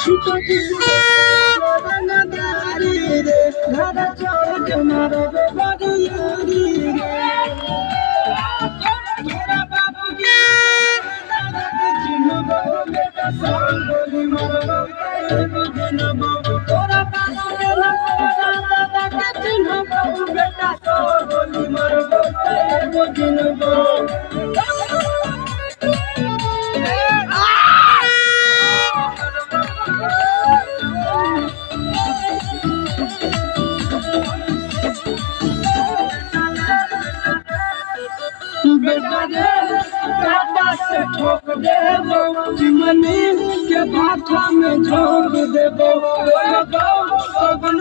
छुटो दारी रे धारा चौक मारब बरियारी रे तोरा बाबू के दादा के चिन्हबो बेटा सब गोली मारब तेरे जिनबो तोरा बाबू के दादा के चिन्हबो बेटा सब गोली मारब तेरे जिनबो बेटा रे काटा से ठोक देबो चिमनी के भाठा में झोंक देबो पवन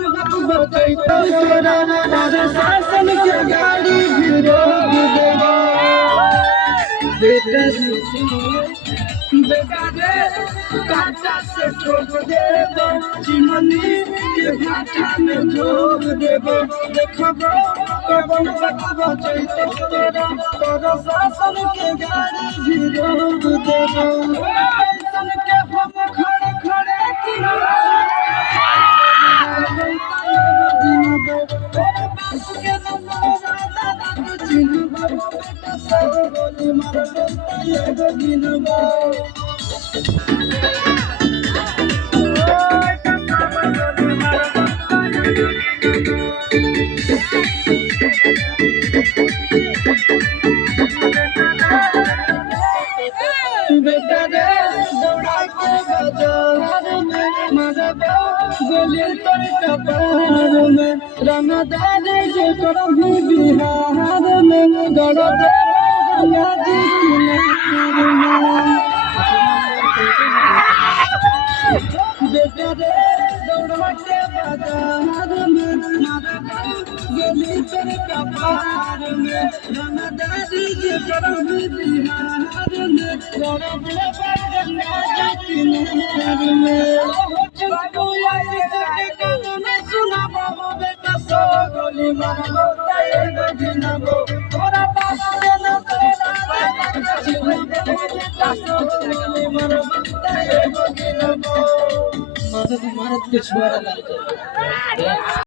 बजैतो तोरा शासन के गाड़ी भी रोक देबो बेटा रे काटा से ठोक देबो चिमनी के भाठा में झोंक देबो देखबो पवन बजैतो तोरा शासन के गाड़ी भी रोक देबो शासन के हम खड़े खड़े बेटा रे दौड़ा के बाजार में मरबो गोली तोर कपार में रंगदार के करबी बिहार में गड़ दे गंगा जी किनार में बेटा रे दौड़ा के बाजार में मरबो गोली तोर कपार में रंगदार के करबी बिहार में गड़ दे गंगा जी किनार में बाबू यारी के कान में सुना बाबू बेटा सो गोली मारबो तेरे जिनबो तोरा बाबू के न तोरा बेटा सो गोली मारबो तेरे जिनबो मारत के छुआरा लाल